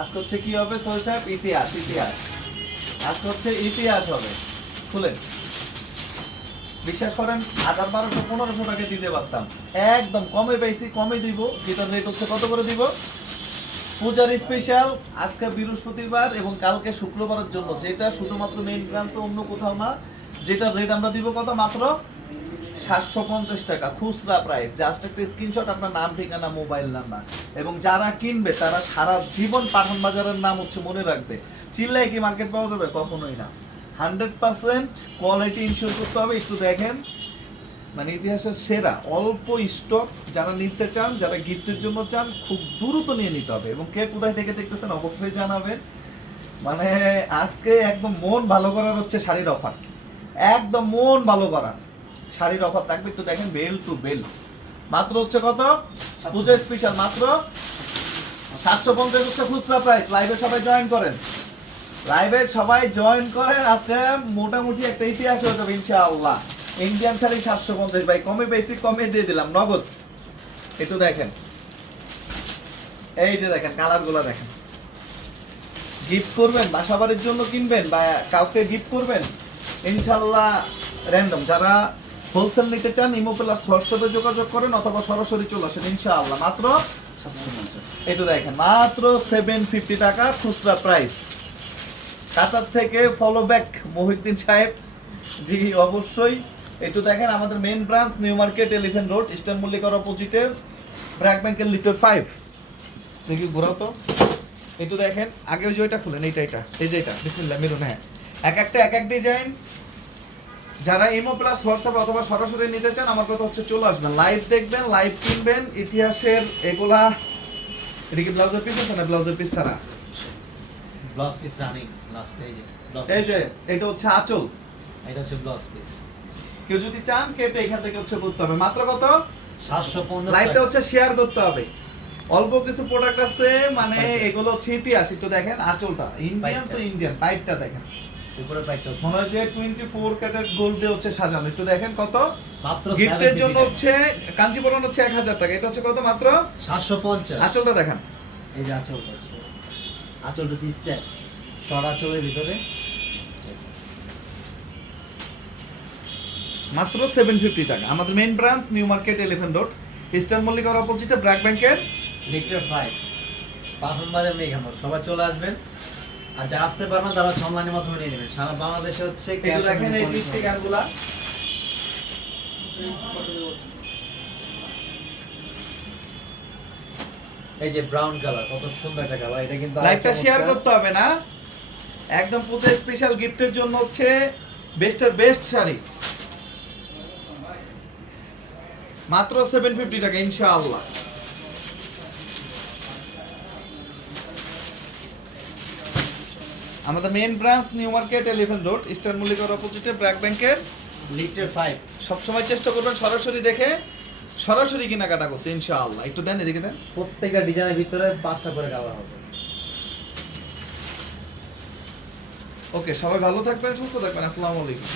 আজকে হচ্ছে কি হবে সোহেল সাহেব? ইতিহাস ইতিহাস। আজকে হচ্ছে ইতিহাস হবে। বিশ্বাস করেন, হাজার বারোশো, পনেরোশো টাকা দিতে পারতাম। একদম কমে পাইছি, কমে দিব। যেটার রেট হচ্ছে কত করে দিব? পূজার স্পেশাল আজকে বৃহস্পতিবার এবং কালকে শুক্রবারের জন্য, যেটা শুধুমাত্র মেইন ব্রাঞ্চে অন্য কোথাও না যেটা রেট আমরা দিব কত মাত্র? সাতশো পঞ্চাশ টাকা, খুচরা প্রাইস জাস্ট একটা স্ক্রিনশট আপনার নাম, ঠিকানা মোবাইল নাম্বার এবং যারা কিনবে, তারা সারা জীবন পাঠান বাজারের নাম হচ্ছে মনে রাখবে। চিল্লাই কি মার্কেট পাওয়া যাবে? কখনোই না। হান্ড্রেড পার্সেন্ট কোয়ালিটি ইনশিওর করতে হবে। একটু দেখেন। মানে ইতিহাসের সেরা, অল্প স্টক যারা নিতে চান, যারা গিফটের জন্য চান, খুব দ্রুত নিয়ে নিতে হবে। এবং কে কোথায় থেকে দেখতেছেন, অবশ্যই জানাবেন। মানে আজকে একদম মন ভালো করার হচ্ছে শাড়ির অফার একদম মন ভালো করার। শাড়ির অফার থাকবে একটু দেখেন বেল টু বেল। মাত্র হচ্ছে কত? পূজা স্পেশাল মাত্র সাতশো পঞ্চাশ হচ্ছে খুচরা প্রাইস লাইভে সবাই জয়েন করেন। লাইভে সবাই জয়েন করেন। আজকে মোটামুটি একটা ইতিহাস হয়ে যাবে ইনশাআল্লাহ। ইন্ডিয়ান শাড়ি সাতশো পঞ্চাশ। ভাই কমে বেশি কমে দিয়ে দিলাম। নগদ। একটু দেখেন। এই যে দেখেন কালারগুলো দেখেন। গিফট করবেন বাসাবাড়ির জন্য কিনবেন বা কাউকে গিফট করবেন ইনশাল্লাহ র্যান্ডম যারা হোলসেল নিতে চান, ইমো প্লাস হোয়াটসঅ্যাপে যোগাযোগ করেন অথবা সরাসরি চলে আসেন, ইনশাআল্লাহ। মাত্র একটু দেখেন, মাত্র সেভেন ফিফটি টাকা খুচরা প্রাইস কাতার থেকে ফলো ব্যাক মহিউদ্দিন সাহেব। জি, অবশ্যই। একটু দেখেন, আমাদের main branch New Market Elephant Road Eastern মল্লিকার অপোজিটে ব্র্যাক ব্যাংকের লিটার ফাইভ দেখি, ঘোরাও তো। একটু দেখেন, আগে ওই যে ওইটা খুলেন, এইটা এটা এই যে এটা। বিসমিল্লাহ, মেরুন হ্যাঁ। এক একটা, এক এক ডিজাইন যারা ইমো প্লাস হোয়াটসঅ্যাপ অথবা সরাসরি নিতে চান আমার কথা হচ্ছে চলে আসবেন। লাইভ দেখবেন লাইভ কিনবেন ইতিহাসের এগুলা এটা কি ব্লাউজের পিস আছে না ব্লাউজের পিস ছাড়া? ব্লাউজ পিস রানিং লাস্টে এই যে ব্লাউজ এই যে এটা হচ্ছে আঁচল। এটা হচ্ছে ব্লাউজ পিস কেউ যদি চান কেটে এখান থেকে হচ্ছে করতে হবে। মাত্র কত? সাতশো পঞ্চাশ লাইভটা হচ্ছে শেয়ার করতে হবে। অল্প কিছু প্রোডাক্ট আছে মানে এগুলো হচ্ছে ইতিহাস। একটু দেখেন আঁচলটা। ইন্ডিয়ান তো ইন্ডিয়ান পাইপটা দেখেন। উপরে পাইটা মনে হয় যে টোয়েন্টি ফোর ক্যারেট গোল্ড দিয়ে হচ্ছে সাজানো। একটু দেখেন কত? মাত্র গিফটের জন্য হচ্ছে কাঞ্চিপুরম হচ্ছে এক হাজার টাকা। এটা হচ্ছে কত মাত্র? সাতশো পঞ্চাশ। আঁচলটা দেখেন। এই যে আঁচলটা আঁচলটা হচ্ছে স্ট্যাপ ভিতরে। মাত্র সেভেন ফিফটি টাকা। আমাদের main branch New Market Elephant Road Eastern মল্লিকার অপোজিটে ব্র্যাক ব্যাংকের লিটার ফাইভ পারফুম বাজার নেই কেমন সবাই চলে আসবেন। আর যারা আসতে পারবেন তারা অনলাইনের মাধ্যমে নিয়ে নেবেন সারা বাংলাদেশে হচ্ছে দেখেন এই delivery গানগুলা। এই যে ব্রাউন কালার কত সুন্দর একটা কালার এটা কিন্তু লাইভটা শেয়ার করতে হবে না। একদম পুজো স্পেশাল গিফটের জন্য হচ্ছে বেস্টের বেস্ট শাড়ি। মাত্র সেভেন ফিফটি টাকা ইনশাআল্লাহ। আমাদের main branch New Market Elephant Road Eastern মল্লিকার অপোজিটে ব্র্যাক ব্যাংকের লিটার ফাইভ সবসময় চেষ্টা করবেন সরাসরি দেখে সরাসরি কেনাকাটা করতে ইনশাআল্লাহ। একটু দেন এদিকে দেন। প্রত্যেকটা ডিজাইনের ভিতরে পাঁচটা করে কালার হবে। ওকে সবাই ভালো থাকবেন সুস্থ থাকবেন। আসসালামু আলাইকুম।